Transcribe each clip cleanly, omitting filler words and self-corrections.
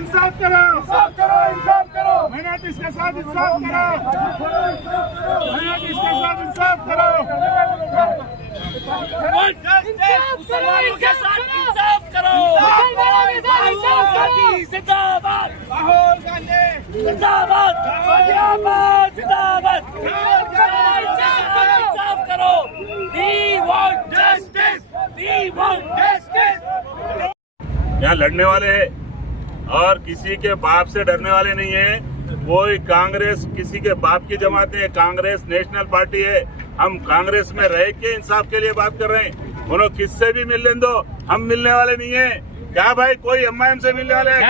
इंसाफ करो, इंसाफ करो, इंसाफ करो, माइनॉरिटीज के साथ इंसाफ करो, माइनॉरिटीज के साथ इंसाफ करो। मुसलमानों के साथ इंसाफ करो। जिंदाबाद, राहुल गांधी जिंदाबाद, जिंदाबाद, जिंदाबाद। इंसाफ करो। We want justice. We want justice. यहाँ लड़ने वाले हैं और किसी के बाप से डरने वाले नहीं है। कोई कांग्रेस किसी के बाप की जमात है, कांग्रेस नेशनल पार्टी है। हम कांग्रेस में रह के इंसाफ के लिए बात कर रहे हैं। उन्होंने किससे भी मिलने दो, हम मिलने वाले नहीं है। क्या भाई कोई एमआईएम से मिलने वाले हैं?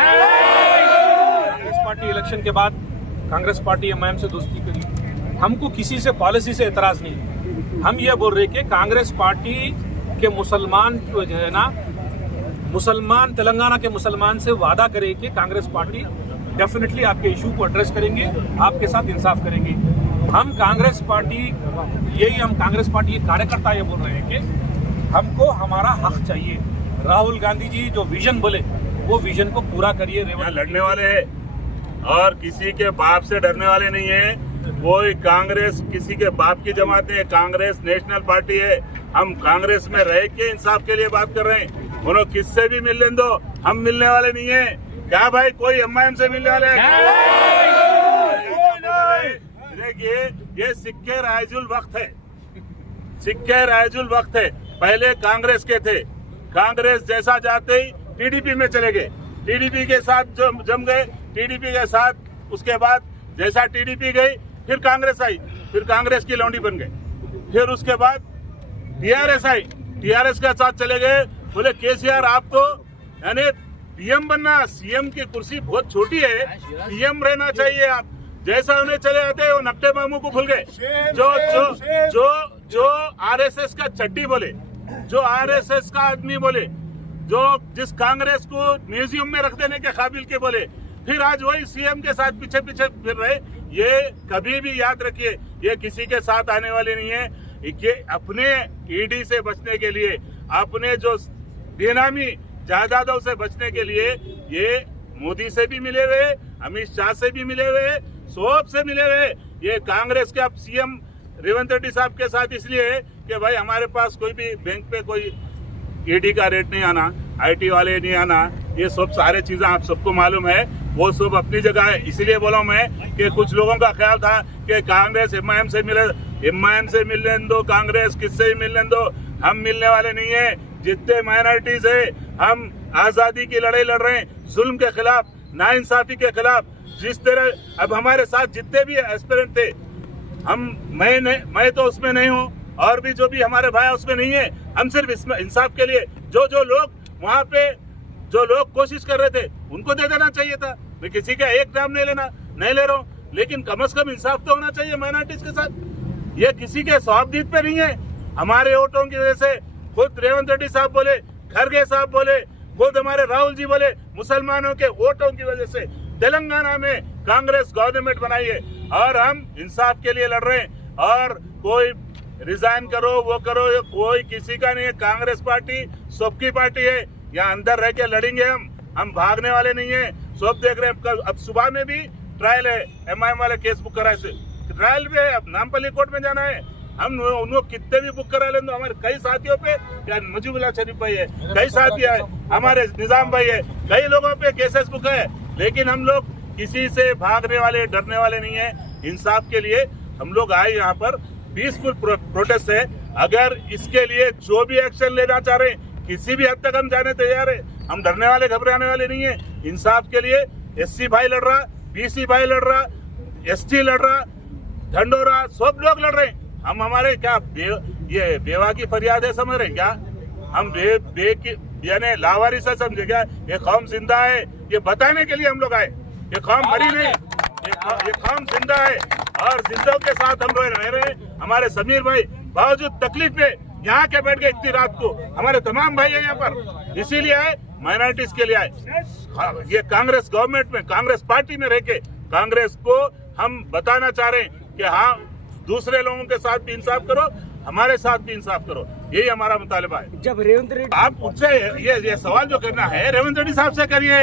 कांग्रेस पार्टी इलेक्शन के बाद कांग्रेस पार्टी एमआईएम से दोस्ती करी। हमको किसी से पॉलिसी से एतराज नहीं। हम ये बोल रहे कि कांग्रेस पार्टी के मुसलमान जो है ना, मुसलमान तेलंगाना के मुसलमान से वादा करे कि कांग्रेस पार्टी डेफिनेटली आपके इशू को एड्रेस करेंगे, आपके साथ इंसाफ करेंगे। हम कांग्रेस पार्टी के कार्यकर्ता ये बोल रहे हैं कि हमको हमारा हक चाहिए। राहुल गांधी जी जो विजन बोले वो विजन को पूरा करिए। यहाँ लड़ने वाले हैं और किसी के बाप से डरने वाले नहीं है। कोई कांग्रेस किसी के बाप की जमात है, कांग्रेस नेशनल पार्टी है। हम कांग्रेस में रह के इंसाफ के लिए बात कर रहे हैं। उन्होंने किससे भी मिलने दो, हम मिलने वाले नहीं है। क्या भाई कोई एमआईएम से मिलने वाले हैं? देखिए ये सिक्के राइजुल वक्त है, सिक्के राइजुल वक्त है। पहले कांग्रेस के थे, कांग्रेस जैसा जाते ही टीडीपी में चले गए, टीडीपी के साथ जम गए, टीडीपी के साथ उसके बाद जैसा टीडीपी गई फिर कांग्रेस आई, फिर कांग्रेस की लौंडी बन गई। फिर उसके बाद टीआरएस आई, टीआरएस के साथ चले गए। बोले केसीआर आप तो यानी पीएम बनना, सीएम की कुर्सी बहुत छोटी है, पीएम रहना चाहिए आप। जैसा उन्हें चले आते वो नकटे मामू को भूल गए। जो आरएसएस का चड्डी बोले, जो आरएसएस का आदमी बोले, जो जिस कांग्रेस को म्यूजियम में रख देने के काबिल के बोले, फिर आज वही सीएम के साथ पीछे पीछे फिर रहे। ये कभी भी याद रखिए, ये किसी के साथ आने वाले नहीं है। ये अपने ईडी से बचने के लिए, अपने जो बेनामी जायदादों से बचने के लिए ये मोदी से भी मिले हुए, अमित शाह से भी मिले हुए, सब से मिले हुए। ये कांग्रेस के अब सीएम रेवंत रेड्डी साहब के साथ इसलिए है कि भाई हमारे पास कोई भी बैंक पे कोई ईडी का रेट नहीं आना, आईटी वाले नहीं आना, ये सब सारे चीजें आप सबको मालूम है, वो सब अपनी जगह है। इसलिए बोला मैं कि कुछ लोगों का ख्याल था कि कांग्रेस एमआईएम से मिले, एमआईएम से मिलने दो, कांग्रेस किससे ही मिलने दो, हम मिलने वाले नहीं है। जितने माइनॉरिटीज है, हम आजादी की लड़ाई लड़ रहे हैं, जुल्म के खिलाफ, नाइंसाफी के खिलाफ। जिस तरह अब हमारे साथ जितने भी एस्पिरेंट थे, मैं तो उसमें नहीं हूँ, और भी जो भी हमारे भाई उसमें नहीं है। हम सिर्फ इसमें इंसाफ के लिए जो लोग वहाँ पे जो लोग कोशिश कर रहे थे उनको दे देना चाहिए था। मैं किसी का एक नाम नहीं ले रहा हूँ, लेकिन कम से कम इंसाफ तो होना चाहिए माइनॉरिटीज के साथ। ये किसी के स्वाबदीद पे नहीं है। हमारे वोटों की वजह से खुद रेवंत रेड्डी साहब बोले, खरगे साहब बोले, खुद हमारे राहुल जी बोले, मुसलमानों के वोटों की वजह से तेलंगाना में कांग्रेस गवर्नमेंट बनाई है और हम इंसाफ के लिए लड़ रहे हैं। और कोई रिजाइन करो वो करो, ये कोई किसी का नहीं है। कांग्रेस पार्टी सबकी पार्टी है, यहाँ अंदर रह के लड़ेंगे हम भागने वाले नहीं है। सब देख रहे हैं, अब सुबह में भी ट्रायल है, एमआईएम वाले केस बुक कराए से ट्रायल भी है। अब नामपल्ली कोर्ट में जाना है, हम उनको कितने भी बुक करा लें। तो हमारे कई साथियों पे, मुजीबुल्लाह शरीफ भाई है, कई साथी है, हमारे निजाम भाई है, कई लोगों पे केसेस बुक है। लेकिन हम लोग किसी से भागने वाले डरने वाले नहीं है। इंसाफ के लिए हम लोग आए, यहाँ पर पीसफुल प्रोटेस्ट है। अगर इसके लिए जो भी एक्शन लेना चाह रहे हैं, किसी भी हद तक हम जाने तैयार है। हम डरने वाले घबराने वाले नहीं है। इंसाफ के लिए एससी भाई लड़ रहा, बीसी भाई लड़ रहा, एसटी लड़ रहा, ढंडोरा, सब लोग लड़ रहे हैं। हम हमारे क्या ये बेवा की फरियाद है समझ रहे क्या? हम यानी लावारिस है समझे क्या? ये कौम जिंदा है, ये बताने के लिए हम लोग आए। ये कौम मरी नहीं, ये कौम जिंदा है और जिंदों के साथ हम लोग रह रहे हैं। हमारे समीर भाई बावजूद तकलीफ में यहाँ के बैठ गए इतनी रात को। हमारे तमाम भाई है यहाँ पर, इसीलिए आए, माइनॉरिटीज के लिए आए। ये कांग्रेस गवर्नमेंट में, कांग्रेस पार्टी में रह के कांग्रेस को हम बताना चाह रहे हैं कि हाँ, दूसरे लोगों के साथ भी इंसाफ करो, हमारे साथ भी इंसाफ करो, यही हमारा मुतालिबा है। जब रेवंत रेड्डी आप उससे ये सवाल जो करना है रेवंत रेड्डी साहब से करिए,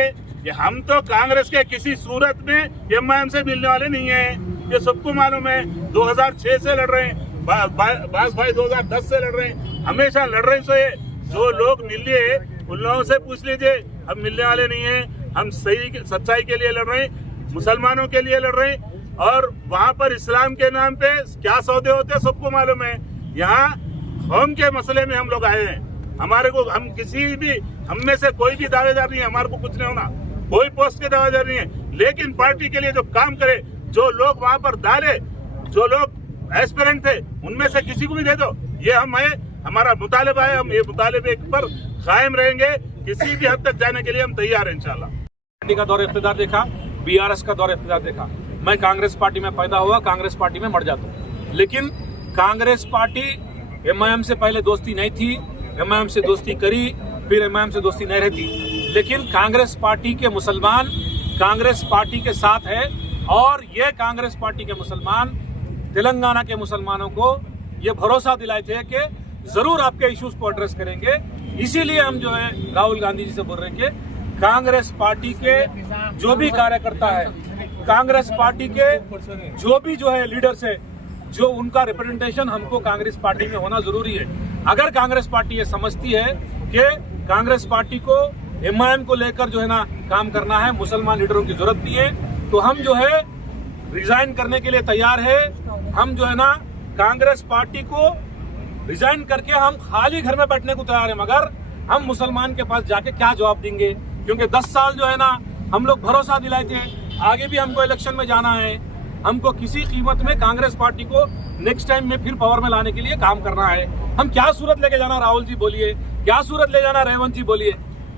कि हम तो कांग्रेस के किसी सूरत में एमआईएम से मिलने वाले नहीं हैं, ये सबको मालूम है। 2006 से लड़ रहे हैं, बास भाई 2010 से लड़ रहे हैं, हमेशा लड़ रहे हैं। जो लोग मिलिए उन लोगों से पूछ लीजिए, हम मिलने वाले नहीं हैं। हम सही सच्चाई के लिए लड़ रहे हैं, मुसलमानों के लिए लड़ रहे हैं। और वहाँ पर इस्लाम के नाम पे क्या सौदे होते हैं सबको मालूम है। यहाँ कौम के मसले में हम लोग आए हैं। हमारे को हम किसी भी, हम में से कोई भी दावेदार नहीं है, हमारे को कुछ नहीं होना, कोई पोस्ट के दावेदार नहीं है। लेकिन पार्टी के लिए जो काम करे, जो लोग वहाँ पर डाले, जो लोग एस्पिरेंट थे, उनमें से किसी को भी दे दो, ये हम है, हमारा मुतालबा है। हम ये मुतालबे पर कायम रहेंगे, किसी भी हद तक जाने के लिए हम तैयार हैं इंशाल्लाह। पार्टी का दौर इख्तियार देखा, बीआरएस का दौर इख्तियार देखा। मैं कांग्रेस पार्टी में पैदा हुआ, कांग्रेस पार्टी में मर जाता हूँ। लेकिन कांग्रेस पार्टी एमआईएम से पहले दोस्ती नहीं थी, एमआईएम से दोस्ती करी, फिर एमआईएम से दोस्ती नहीं रहती। लेकिन कांग्रेस पार्टी के मुसलमान कांग्रेस पार्टी के साथ है, और ये कांग्रेस पार्टी के मुसलमान तेलंगाना के मुसलमानों को ये भरोसा दिलाए थे कि जरूर आपके इश्यूज को एड्रेस करेंगे। इसीलिए हम जो है राहुल गांधी जी से बोल रहे हैं कि कांग्रेस पार्टी के जो भी कार्यकर्ता है, कांग्रेस पार्टी के जो भी जो है लीडर्स है, जो उनका रिप्रेजेंटेशन हमको कांग्रेस पार्टी में होना जरूरी है। अगर कांग्रेस पार्टी ये समझती है कि कांग्रेस पार्टी को एमआईएम को लेकर जो है ना काम करना है, मुसलमान लीडरों की जरूरत नहीं है, तो हम जो है रिजाइन करने के लिए तैयार है। हम जो है ना कांग्रेस पार्टी को रिजाइन करके हम खाली घर में बैठने को तैयार है, मगर हम मुसलमान के पास जाके क्या जवाब देंगे? क्योंकि 10 साल जो है ना हम लोग भरोसा दिलाए थे, आगे भी हमको इलेक्शन में जाना है, हमको किसी कीमत में कांग्रेस पार्टी को नेक्स्ट टाइम में फिर पावर में लाने के लिए काम करना है। हम क्या सूरत लेके जाना, राहुल जी बोलिए, क्या सूरत ले जाना, रेवंत जी बोलिए।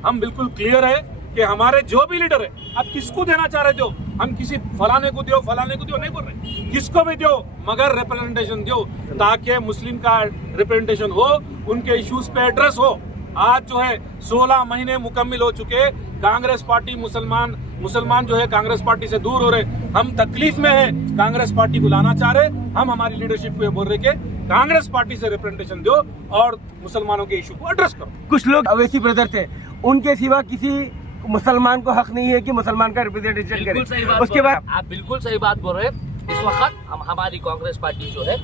हम बिल्कुल क्लियर है कि हमारे जो भी लीडर है, आप किसको देना चाह रहे हो, हम किसी फलाने को दो नहीं बोल रहे, किसको भी दो, मगर रिप्रेजेंटेशन दो, ताकि मुस्लिम का रिप्रेजेंटेशन हो, उनके इश्यूज पे एड्रेस हो। आज जो है 16 महीने मुकम्मिल हो चुके, कांग्रेस पार्टी मुसलमान जो है कांग्रेस पार्टी से दूर हो रहे, हम तकलीफ में है, कांग्रेस पार्टी को लाना चाह रहे। हम हमारी लीडरशिप को ये बोल रहे कि कांग्रेस पार्टी से रिप्रेजेंटेशन दो और मुसलमानों के इशू को एड्रेस करो। कुछ लोग अवैसी ब्रदर थे, उनके सिवा किसी मुसलमान को हक नहीं है कि मुसलमान का रिप्रेजेंटेशन करे। उसके बाद आप बिल्कुल सही बात बोल रहे हैं। इस वक्त हमारी कांग्रेस पार्टी जो है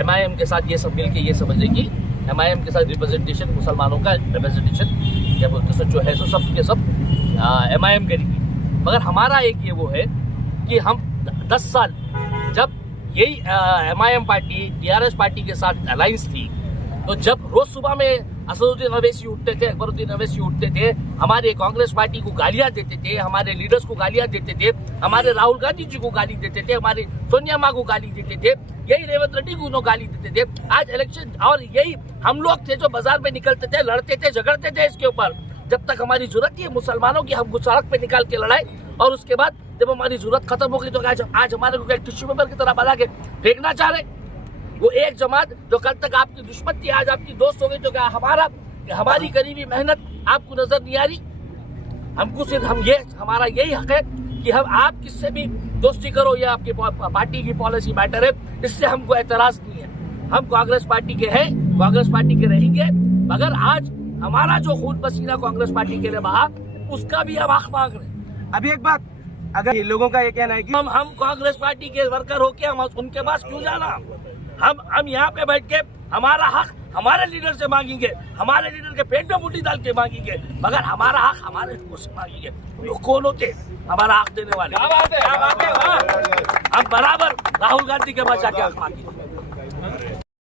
एमआईएम के साथ ये सब मिलके ये समझ रही कि एमआईएम के साथ रिप्रेजेंटेशन, मुसलमानों का रिप्रेजेंटेशन क्या बोलते हैं जो है सो सब के सब एमआईएम करेगी। मगर हमारा एक ये वो है कि हम 10 साल जब यही एमआईएम पार्टी बीआरएस पार्टी के साथ अलायंस थी, तो जब रोज सुबह में असदुद्दीन अवैसी उठते थे, अकबरुद्दीन अवैसी उठते थे, हमारे कांग्रेस पार्टी को गालियां देते थे, हमारे लीडर्स को गालियां देते थे, हमारे राहुल गांधी जी को गाली देते थे, हमारे सोनिया माँ को गाली देते थे, यही रेवंत रेड्डी को गाली देते थे। आज इलेक्शन और यही हम लोग थे जो बाजार में निकलते थे, लड़ते थे, झगड़ते थे इसके ऊपर। जब तक हमारी जरूरत थी मुसलमानों की, हम सड़क पे निकाल के लड़ाई, और उसके बाद जब हमारी जरूरत खत्म हो गई तो आज हमारे को टिश्यू पेपर की तरह बना के फेंकना चाह रहे। वो एक जमात जो कल तक आपकी दुश्मन थी, आज आपकी दोस्त हो गई। तो क्या हमारी करीबी मेहनत आपको नजर नहीं आ रही? हमको सिर्फ हमारा यही हक है कि हम आप किससे भी दोस्ती करो, ये आपकी पार्टी की पॉलिसी मैटर है, इससे हमको एतराज नहीं है। हम कांग्रेस पार्टी के हैं, कांग्रेस पार्टी के रहेंगे, मगर आज हमारा जो खून पसीना कांग्रेस पार्टी के लिए बहा, उसका भी हम हक मांग रहे हैं। अभी एक बात, अगर ये लोगों का ये कहना है कि हम कांग्रेस पार्टी के वर्कर होके हम उनके पास क्यों जाना? हम यहाँ पे बैठ के हमारा हक हमारे लीडर से मांगेंगे, हमारे लीडर के पेट में मुट्ठी डाल के मांगेंगे, मगर हमारा हक हमारे लोगों से मांगेंगे। वो कौन होते हमारा हक देने वाले? हम बराबर राहुल गांधी के पास जाके हक मांगेंगे।